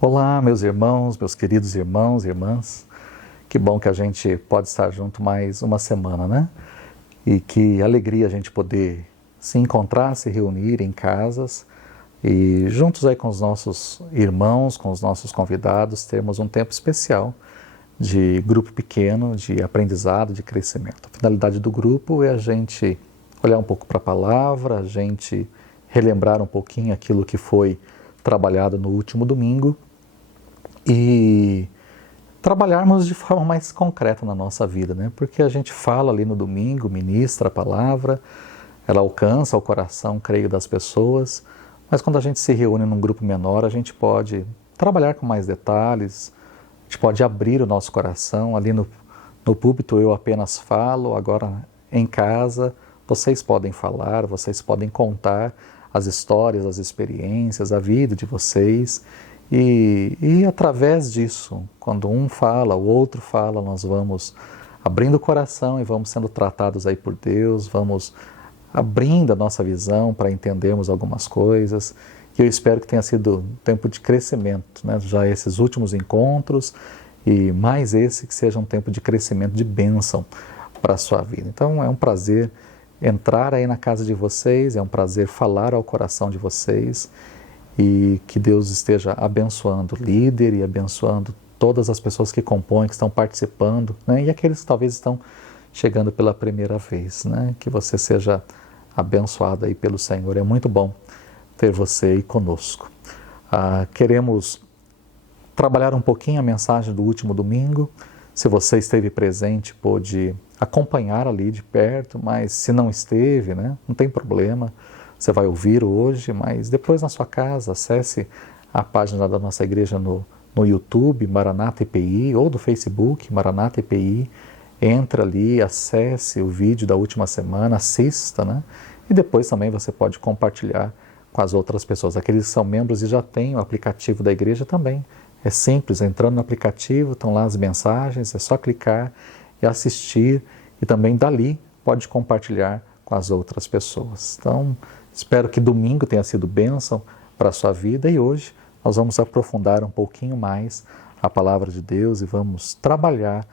Olá, meus irmãos, meus queridos irmãos e irmãs. Que bom que a gente pode estar junto mais uma semana, né? E que alegria a gente poder se encontrar, se reunir em casas e juntos aí com os nossos irmãos, com os nossos convidados, termos um tempo especial de grupo pequeno, de aprendizado, de crescimento. A finalidade do grupo é a gente olhar um pouco para a palavra, a gente relembrar um pouquinho aquilo que foi trabalhado no último domingo e trabalharmos de forma mais concreta na nossa vida, né? Porque a gente fala ali no domingo, ministra a palavra, ela alcança o coração, creio, das pessoas, mas quando a gente se reúne num grupo menor, a gente pode trabalhar com mais detalhes, a gente pode abrir o nosso coração. Ali no púlpito eu apenas falo, agora em casa vocês podem falar, vocês podem contar as histórias, as experiências, a vida de vocês. E através disso, quando um fala, o outro fala, nós vamos abrindo o coração e vamos sendo tratados aí por Deus, vamos abrindo a nossa visão para entendermos algumas coisas. E eu espero que tenha sido um tempo de crescimento, né? Já esses últimos encontros e mais esse que seja um tempo de crescimento, de bênção para a sua vida. Então é um prazer entrar aí na casa de vocês, é um prazer falar ao coração de vocês. E que Deus esteja abençoando o líder e abençoando todas as pessoas que compõem, que estão participando, né? E aqueles que talvez estão chegando pela primeira vez, né? Que você seja abençoado aí pelo Senhor. É muito bom ter você aí conosco. Queremos trabalhar um pouquinho a mensagem do último domingo. Se você esteve presente, pôde acompanhar ali de perto, mas se não esteve, né? Não tem problema. Você vai ouvir hoje, mas depois na sua casa, acesse a página da nossa igreja no YouTube, Maranata EPI, ou do Facebook, Maranata EPI. Entra ali, acesse o vídeo da última semana, assista, né? E depois também você pode compartilhar com as outras pessoas. Aqueles que são membros e já têm o aplicativo da igreja também. É simples, entrando no aplicativo, estão lá as mensagens, é só clicar e assistir. E também dali pode compartilhar com as outras pessoas. Então, espero que domingo tenha sido bênção para a sua vida e hoje nós vamos aprofundar um pouquinho mais a palavra de Deus e vamos trabalhar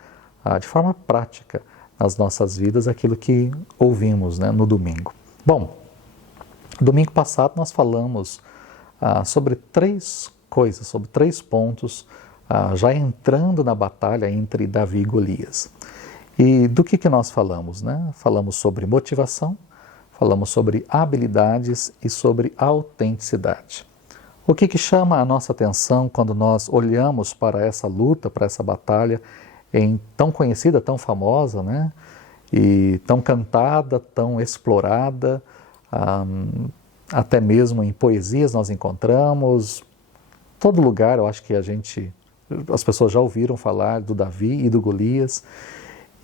de forma prática nas nossas vidas aquilo que ouvimos, né, no domingo. Bom, domingo passado nós falamos sobre três coisas, sobre três pontos, já entrando na batalha entre Davi e Golias. E do que nós falamos, né? Falamos sobre motivação, falamos sobre habilidades e sobre autenticidade. O que chama a nossa atenção quando nós olhamos para essa luta, para essa batalha tão conhecida, tão famosa, né? E tão cantada, tão explorada, até mesmo em poesias nós encontramos, todo lugar eu acho que as pessoas já ouviram falar do Davi e do Golias.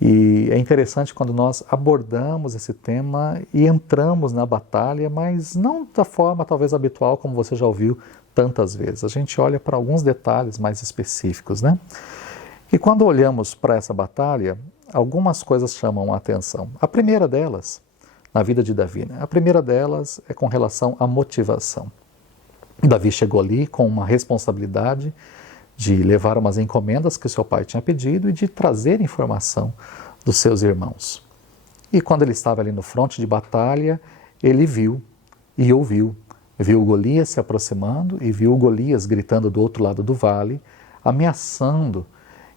E é interessante quando nós abordamos esse tema e entramos na batalha, mas não da forma talvez habitual como você já ouviu tantas vezes. A gente olha para alguns detalhes mais específicos, né? E quando olhamos para essa batalha, algumas coisas chamam a atenção. A primeira delas, na vida de Davi, né? A primeira delas é com relação à motivação. Davi chegou ali com uma responsabilidade de levar umas encomendas que seu pai tinha pedido e de trazer informação dos seus irmãos. E quando ele estava ali no fronte de batalha, ele viu e ouviu. Viu Golias se aproximando e viu Golias gritando do outro lado do vale, ameaçando,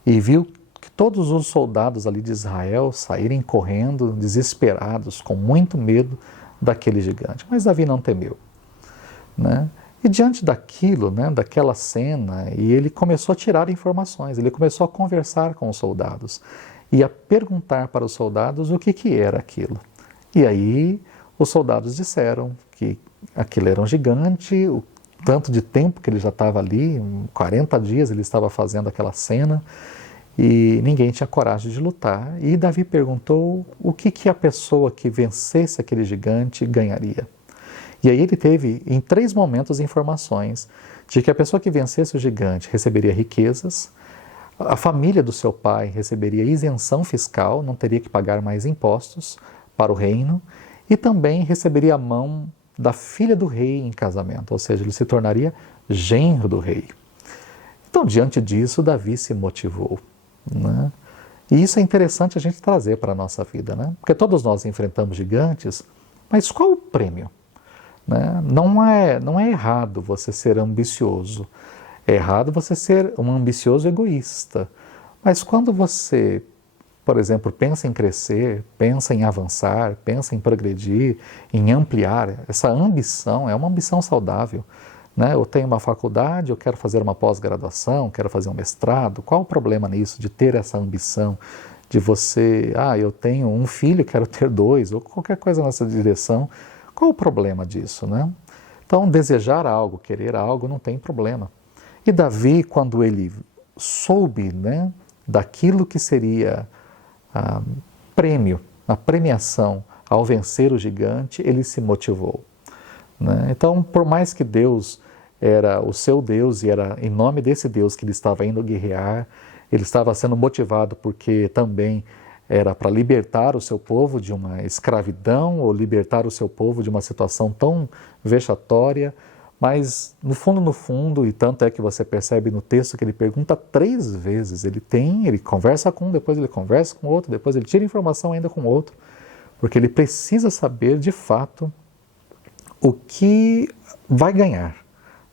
e viu que todos os soldados ali de Israel saírem correndo, desesperados, com muito medo daquele gigante. Mas Davi não temeu, né? E diante daquilo, né, daquela cena, e ele começou a tirar informações, ele começou a conversar com os soldados e a perguntar para os soldados o que era aquilo. E aí os soldados disseram que aquilo era um gigante, o tanto de tempo que ele já estava ali, 40 dias ele estava fazendo aquela cena, e ninguém tinha coragem de lutar. E Davi perguntou o que a pessoa que vencesse aquele gigante ganharia. E aí ele teve, em 3 momentos, informações de que a pessoa que vencesse o gigante receberia riquezas, a família do seu pai receberia isenção fiscal, não teria que pagar mais impostos para o reino, e também receberia a mão da filha do rei em casamento, ou seja, ele se tornaria genro do rei. Então, diante disso, Davi se motivou, né? E isso é interessante a gente trazer para a nossa vida, né? Porque todos nós enfrentamos gigantes, mas qual o prêmio? Né? Não é errado você ser ambicioso, é errado você ser um ambicioso egoísta. Mas quando você, por exemplo, pensa em crescer, pensa em avançar, pensa em progredir, em ampliar, essa ambição é uma ambição saudável. Né? Eu tenho uma faculdade, eu quero fazer uma pós-graduação, quero fazer um mestrado. Qual o problema nisso, de ter essa ambição? De você, eu tenho um filho, quero ter dois, ou qualquer coisa nessa direção. Qual o problema disso, né? Então, desejar algo, querer algo, não tem problema. E Davi, quando ele soube, né, daquilo que seria prêmio, a premiação ao vencer o gigante, ele se motivou. Né? Então, por mais que Deus era o seu Deus e era em nome desse Deus que ele estava indo guerrear, ele estava sendo motivado porque também era para libertar o seu povo de uma escravidão ou libertar o seu povo de uma situação tão vexatória, mas no fundo, e tanto é que você percebe no texto que ele pergunta 3 vezes, ele conversa com um, depois ele conversa com outro, depois ele tira informação ainda com outro, porque ele precisa saber de fato o que vai ganhar,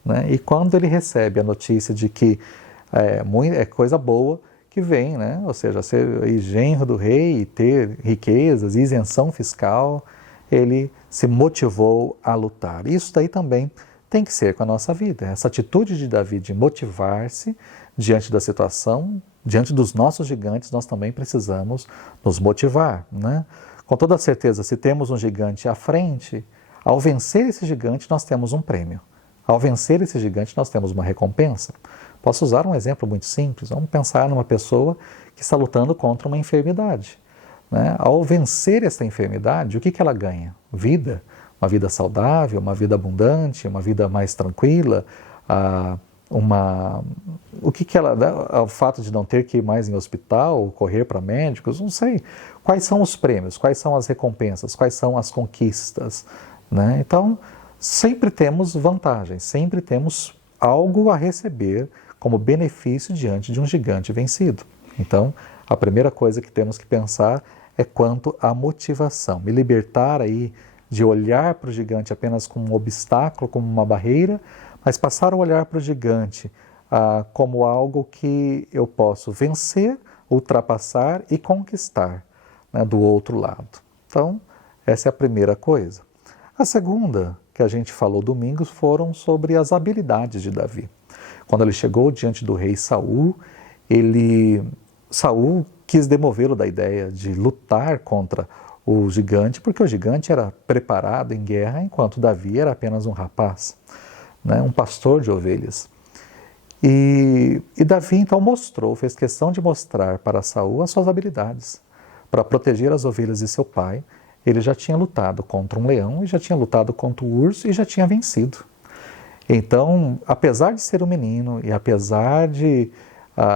né? E quando ele recebe a notícia de que é coisa boa, que vem, né? Ou seja, ser genro do rei e ter riquezas, isenção fiscal, ele se motivou a lutar. Isso daí também tem que ser com a nossa vida. Essa atitude de Davi de motivar-se diante da situação, diante dos nossos gigantes, nós também precisamos nos motivar, né? Com toda certeza, se temos um gigante à frente, ao vencer esse gigante nós temos um prêmio. Ao vencer esse gigante nós temos uma recompensa. Posso usar um exemplo muito simples. Vamos pensar numa pessoa que está lutando contra uma enfermidade. Né? Ao vencer essa enfermidade, o que ela ganha? Vida. Uma vida saudável, uma vida abundante, uma vida mais tranquila. O fato de não ter que ir mais em hospital, correr para médicos, não sei. Quais são os prêmios? Quais são as recompensas? Quais são as conquistas? Né? Então, sempre temos vantagens, sempre temos algo a receber como benefício diante de um gigante vencido. Então, a primeira coisa que temos que pensar é quanto à motivação. Me libertar aí de olhar para o gigante apenas como um obstáculo, como uma barreira, mas passar a olhar para o gigante como algo que eu posso vencer, ultrapassar e conquistar, né, do outro lado. Então, essa é a primeira coisa. A segunda que a gente falou domingo foram sobre as habilidades de Davi. Quando ele chegou diante do rei Saul, Saul quis demovê-lo da ideia de lutar contra o gigante, porque o gigante era preparado em guerra, enquanto Davi era apenas um rapaz, né, um pastor de ovelhas. E Davi então fez questão de mostrar para Saul as suas habilidades. Para proteger as ovelhas de seu pai, ele já tinha lutado contra um leão, e já tinha lutado contra o urso e já tinha vencido. Então, apesar de ser um menino e apesar de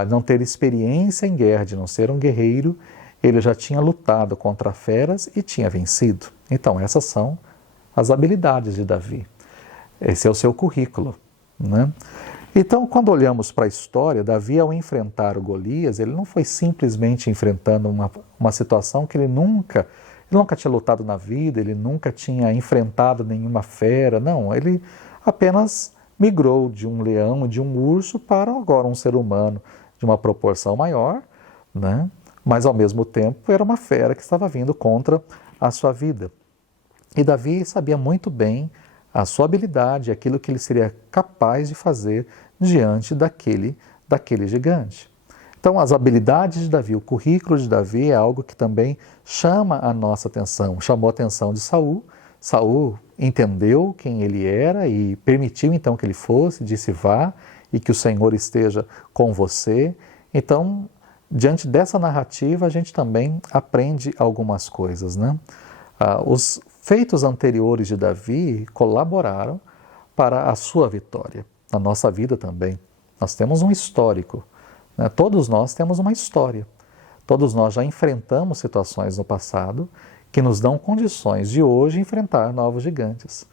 não ter experiência em guerra, de não ser um guerreiro, ele já tinha lutado contra feras e tinha vencido. Então, essas são as habilidades de Davi. Esse é o seu currículo, né? Então, quando olhamos para a história, Davi, ao enfrentar o Golias, ele não foi simplesmente enfrentando uma situação que ele nunca tinha lutado na vida, ele nunca tinha enfrentado nenhuma fera, não, ele apenas migrou de um leão e de um urso para agora um ser humano de uma proporção maior, né? Mas ao mesmo tempo era uma fera que estava vindo contra a sua vida. E Davi sabia muito bem a sua habilidade, aquilo que ele seria capaz de fazer diante daquele gigante. Então, as habilidades de Davi, o currículo de Davi é algo que também chama a nossa atenção, chamou a atenção de Saul. Saul entendeu quem ele era e permitiu então que ele fosse, disse vá e que o Senhor esteja com você. Então, diante dessa narrativa, a gente também aprende algumas coisas, né? Os feitos anteriores de Davi colaboraram para a sua vitória. Na nossa vida também, nós temos um histórico, né? Todos nós temos uma história. Todos nós já enfrentamos situações no passado que nos dão condições de hoje enfrentar novos gigantes.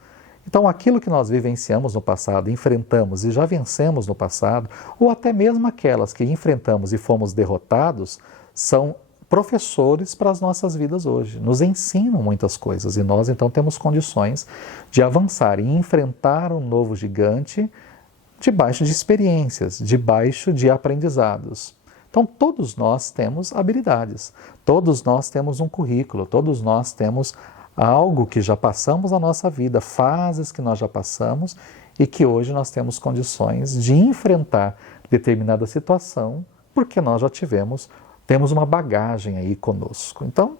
Então, aquilo que nós vivenciamos no passado, enfrentamos e já vencemos no passado, ou até mesmo aquelas que enfrentamos e fomos derrotados, são professores para as nossas vidas hoje, nos ensinam muitas coisas e nós então temos condições de avançar e enfrentar um novo gigante debaixo de experiências, debaixo de aprendizados. Então todos nós temos habilidades, todos nós temos um currículo, todos nós temos algo que já passamos na nossa vida, fases que nós já passamos e que hoje nós temos condições de enfrentar determinada situação porque nós já temos uma bagagem aí conosco. Então,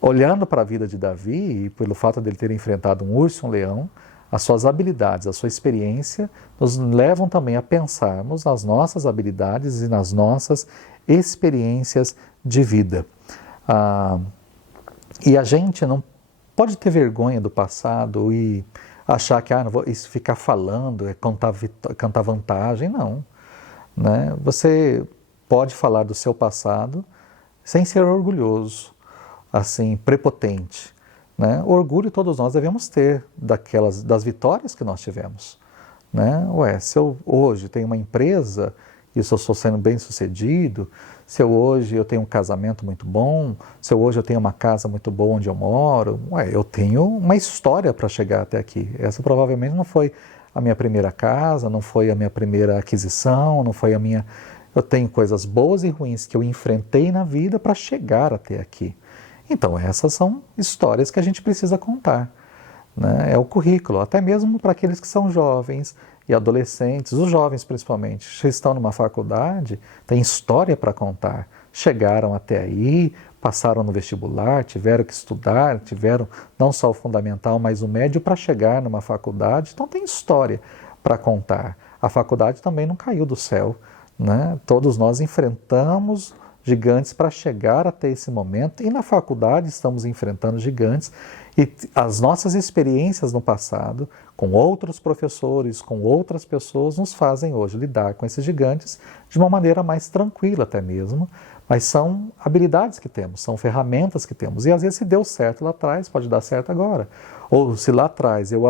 olhando para a vida de Davi e pelo fato dele ter enfrentado um urso e um leão, as suas habilidades, a sua experiência nos levam também a pensarmos nas nossas habilidades e nas nossas experiências de vida. E a gente não pode ter vergonha do passado e achar que não vou ficar falando, cantar vantagem, não. Né? Você pode falar do seu passado sem ser orgulhoso, assim, prepotente. Né? Orgulho todos nós devemos ter das vitórias que nós tivemos. Né? Se eu hoje tenho uma empresa e se eu estou sendo bem sucedido, se hoje eu tenho um casamento muito bom, se hoje eu tenho uma casa muito boa onde eu moro, eu tenho uma história para chegar até aqui. Essa provavelmente não foi a minha primeira casa, não foi a minha primeira aquisição, não foi a minha... Eu tenho coisas boas e ruins que eu enfrentei na vida para chegar até aqui. Então, essas são histórias que a gente precisa contar. Né? É o currículo, até mesmo para aqueles que são jovens e adolescentes, os jovens principalmente, que estão numa faculdade, têm história para contar. Chegaram até aí, passaram no vestibular, tiveram que estudar, tiveram não só o fundamental, mas o médio para chegar numa faculdade. Então, tem história para contar. A faculdade também não caiu do céu. Né? Todos nós enfrentamos gigantes para chegar até esse momento e na faculdade estamos enfrentando gigantes e as nossas experiências no passado com outros professores, com outras pessoas nos fazem hoje lidar com esses gigantes de uma maneira mais tranquila até mesmo, mas são habilidades que temos, são ferramentas que temos e às vezes se deu certo lá atrás pode dar certo agora, ou se lá atrás eu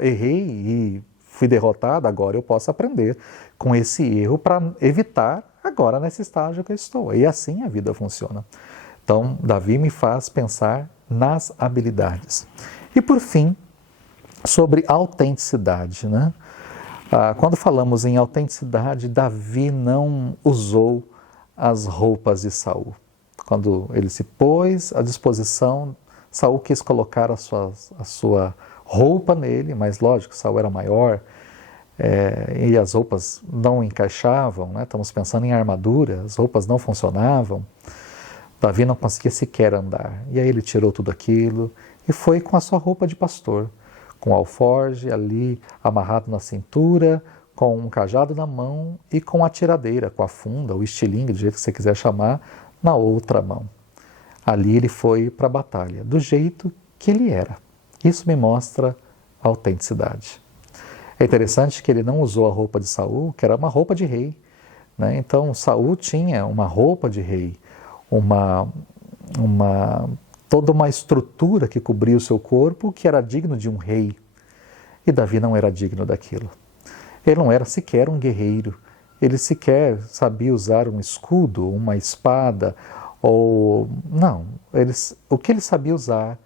errei e fui derrotado, agora eu posso aprender com esse erro para evitar agora nesse estágio que eu estou. E assim a vida funciona. Então, Davi me faz pensar nas habilidades. E por fim, sobre autenticidade. Né? Quando falamos em autenticidade, Davi não usou as roupas de Saul. Quando ele se pôs à disposição, Saul quis colocar a sua roupa nele, mas lógico, Saul era maior e as roupas não encaixavam, né? Estamos pensando em armadura, as roupas não funcionavam, Davi não conseguia sequer andar, e aí ele tirou tudo aquilo e foi com a sua roupa de pastor, com o alforje ali amarrado na cintura, com um cajado na mão e com a tiradeira, com a funda, o estilingue, do jeito que você quiser chamar, na outra mão. Ali ele foi para a batalha, do jeito que ele era. Isso me mostra a autenticidade. É interessante que ele não usou a roupa de Saul, que era uma roupa de rei. Né? Então, Saul tinha uma roupa de rei, toda uma estrutura que cobria o seu corpo, que era digno de um rei. E Davi não era digno daquilo. Ele não era sequer um guerreiro. Ele sequer sabia usar um escudo, uma espada, o que ele sabia usar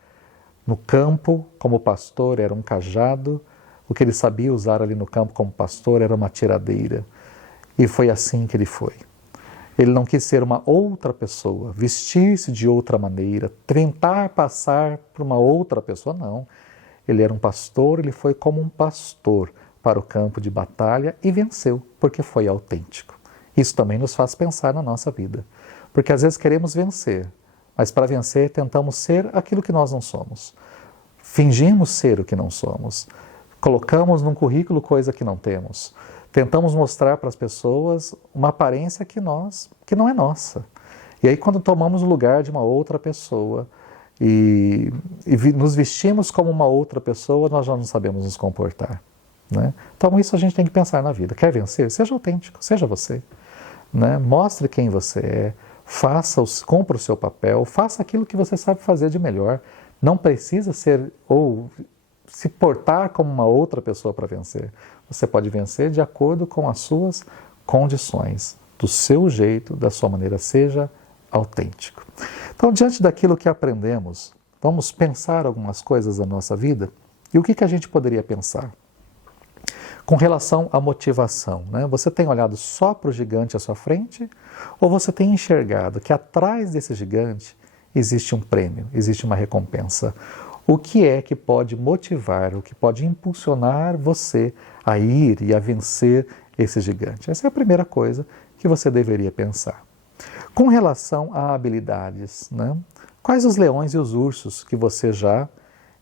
no campo como pastor era um cajado, o que ele sabia usar ali no campo como pastor era uma tiradeira. E foi assim que ele foi. Ele não quis ser uma outra pessoa, vestir-se de outra maneira, tentar passar por uma outra pessoa, não. Ele era um pastor, ele foi como um pastor para o campo de batalha e venceu, porque foi autêntico. Isso também nos faz pensar na nossa vida. Porque às vezes queremos vencer, mas para vencer tentamos ser aquilo que nós não somos. Fingimos ser o que não somos. Colocamos num currículo coisa que não temos. Tentamos mostrar para as pessoas uma aparência que não é nossa. E aí quando tomamos o lugar de uma outra pessoa e nos vestimos como uma outra pessoa, nós já não sabemos nos comportar. Né? Então isso a gente tem que pensar na vida. Quer vencer? Seja autêntico, seja você. Né? Mostre quem você é. Cumpra o seu papel, faça aquilo que você sabe fazer de melhor. Não precisa ser ou se portar como uma outra pessoa para vencer. Você pode vencer de acordo com as suas condições, do seu jeito, da sua maneira, seja autêntico. Então, diante daquilo que aprendemos, vamos pensar algumas coisas da nossa vida. E o que a gente poderia pensar? Com relação à motivação, né? Você tem olhado só para o gigante à sua frente? Ou você tem enxergado que atrás desse gigante existe um prêmio, existe uma recompensa? O que é que pode motivar, o que pode impulsionar você a ir e a vencer esse gigante? Essa é a primeira coisa que você deveria pensar. Com relação a habilidades, né? Quais os leões e os ursos que você já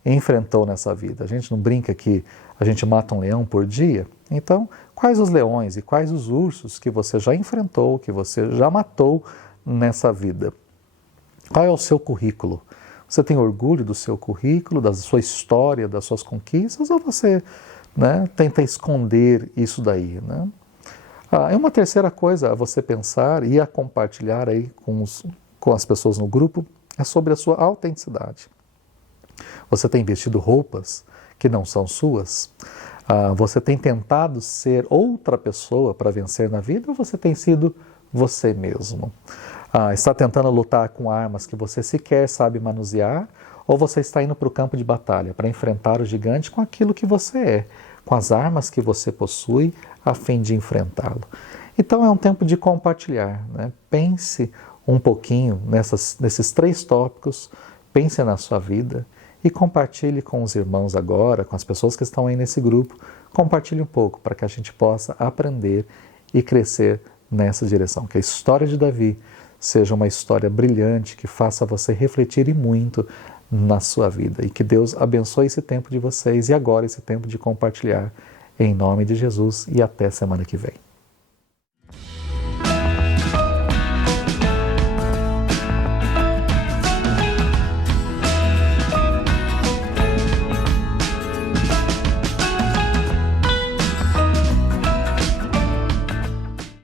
enfrentou nessa vida? A gente não brinca que a gente mata um leão por dia? Então, quais os leões e quais os ursos que você já enfrentou, que você já matou nessa vida? Qual é o seu currículo? Você tem orgulho do seu currículo, da sua história, das suas conquistas, ou você, né, tenta esconder isso daí, né? E uma terceira coisa a você pensar e a compartilhar aí com as pessoas no grupo é sobre a sua autenticidade. Você tem vestido roupas que não são suas? Você tem tentado ser outra pessoa para vencer na vida ou você tem sido você mesmo? Está tentando lutar com armas que você sequer sabe manusear ou você está indo para o campo de batalha para enfrentar o gigante com aquilo que você é, com as armas que você possui a fim de enfrentá-lo? Então é um tempo de compartilhar, né? Pense um pouquinho nesses 3 tópicos, pense na sua vida e compartilhe com os irmãos agora, com as pessoas que estão aí nesse grupo, compartilhe um pouco para que a gente possa aprender e crescer nessa direção. Que a história de Davi seja uma história brilhante, que faça você refletir e muito na sua vida. E que Deus abençoe esse tempo de vocês e agora esse tempo de compartilhar. Em nome de Jesus e até semana que vem.